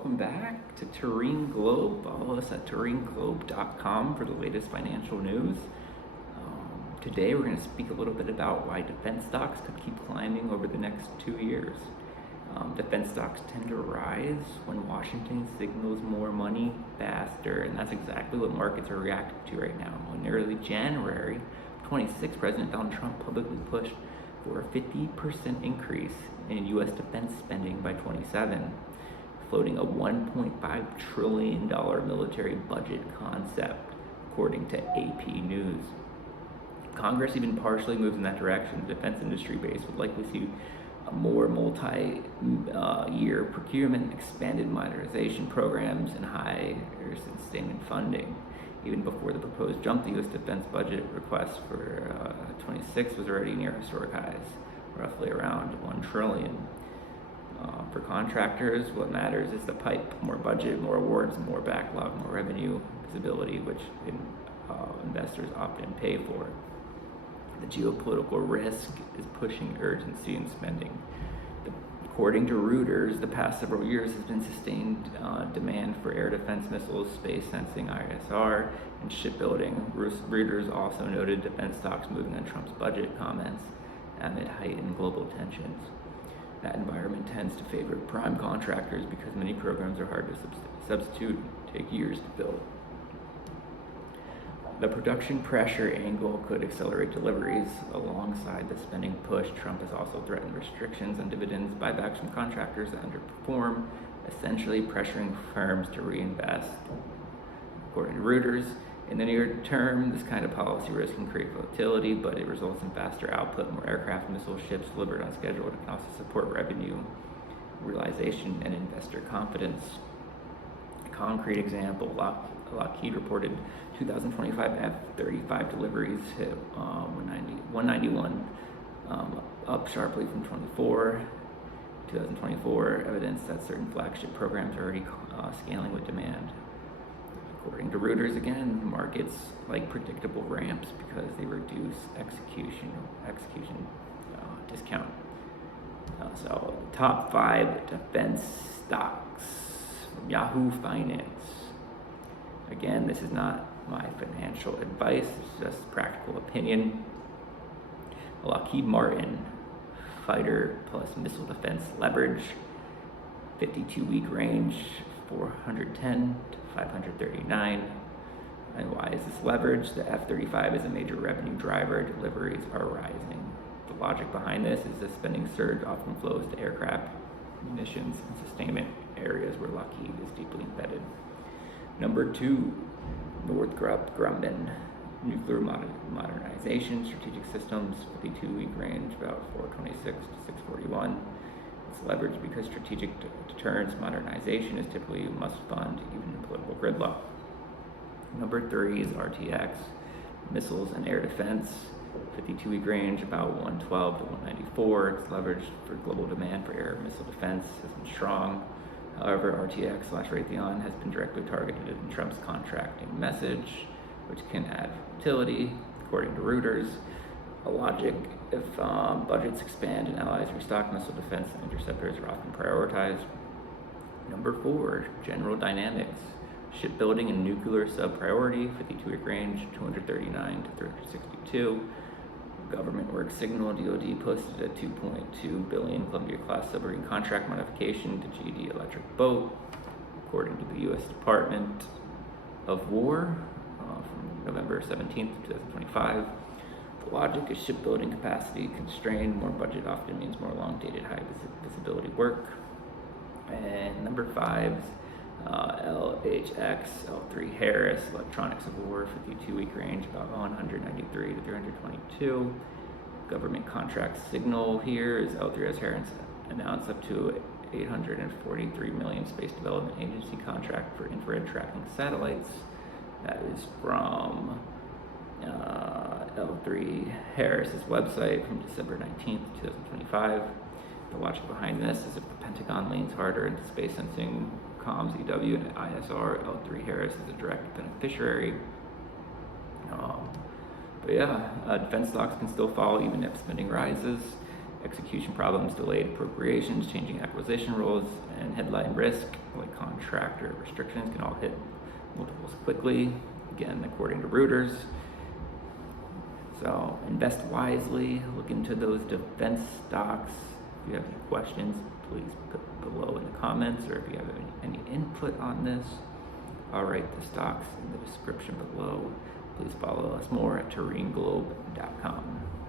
welcome back to Terrain Globe. Follow us at terrainglobe.com for the latest financial news. Today we're going to speak a little bit about why defense stocks could keep climbing over the next 2 years. Defense stocks tend to rise when Washington signals more money faster, and that's exactly what markets are reacting to right now. In early January 26, President Donald Trump publicly pushed for a 50% increase in U.S. defense spending by 27, floating a $1.5 trillion military budget concept, according to AP News. Congress even partially moves in that direction. The defense industry base would likely see a more multi-year procurement, expanded modernization programs, and higher sustainment funding. Even before the proposed jump, the U.S. defense budget request for 26 was already near historic highs, roughly around $1 trillion. For contractors, what matters is the pipe: more budget, more awards, more backlog, more revenue visibility, which investors often pay for. The geopolitical risk is pushing urgency in spending. According to Reuters, the past several years has been sustained demand for air defense missiles, space sensing, ISR, and shipbuilding. Reuters also noted defense stocks moving on Trump's budget comments amid heightened global tensions. That environment tends to favor prime contractors because many programs are hard to substitute, take years to build. The production pressure angle could accelerate deliveries. Alongside the spending push, Trump has also threatened restrictions on dividends, buybacks from contractors that underperform, essentially pressuring firms to reinvest. According to Reuters, in the near term, this kind of policy risk can create volatility, but it results in faster output, more aircraft, missile ships delivered on schedule. It can also support revenue realization and investor confidence. A concrete example: Lockheed reported 2025 F-35 deliveries hit 191, up sharply from 2024, evidence that certain flagship programs are already scaling with demand. According to Reuters, again, markets like predictable ramps because they reduce execution discount. So top 5 defense stocks from Yahoo Finance. Again, this is not my financial advice, it's just practical opinion. Lockheed Martin, fighter plus missile defense leverage, 52-week range, 410 to 539. And why is this leverage? The F-35 is a major revenue driver, deliveries are rising. The logic behind this is the spending surge often flows to aircraft, munitions, and sustainment areas where Lockheed is deeply embedded. Number 2, Northrop Grumman, nuclear modernization, strategic systems, 52-week range, about 426 to 641. It's leveraged because strategic deterrence modernization is typically a must fund, even in political gridlock. Number 3 is RTX, missiles and air defense, 52-week range, about 112 to 194. It's leveraged for global demand for air missile defense has been strong. However, RTX/Raytheon has been directly targeted in Trump's contracting message, which can add volatility. According to Reuters, a logic: if budgets expand and allies restock, missile defense and interceptors are often prioritized. Number 4, General Dynamics, shipbuilding and nuclear sub-priority, 52-week range, 239 to 362. Government work signal: DoD posted a $2.2 billion Columbia-class submarine contract modification to GD Electric Boat, according to the U.S. Department of War from November 17th, 2025. The logic is shipbuilding capacity constrained. More budget often means more long-dated, high visibility work. And number 5 is LHX, L3 Harris, electronics of war, 52-week range, about 193 to 322. Government contract signal here is L3 Harris announced up to $843 million Space Development Agency contract for infrared tracking satellites. That is from L3 Harris's website from December 19th, 2025. The logic behind this is if the Pentagon leans harder into space sensing, comms, EW, and ISR, L3 Harris is a direct beneficiary. But yeah, defense stocks can still fall even if spending rises. execution problems, delayed appropriations, changing acquisition rules, and headline risk, like contractor restrictions, can all hit multiples quickly, again, according to Reuters. So invest wisely, look into those defense stocks. If you have any questions, please put below in the comments, or if you have any input on this, I'll write the stocks in the description below. Please follow us more at terrainglobe.com.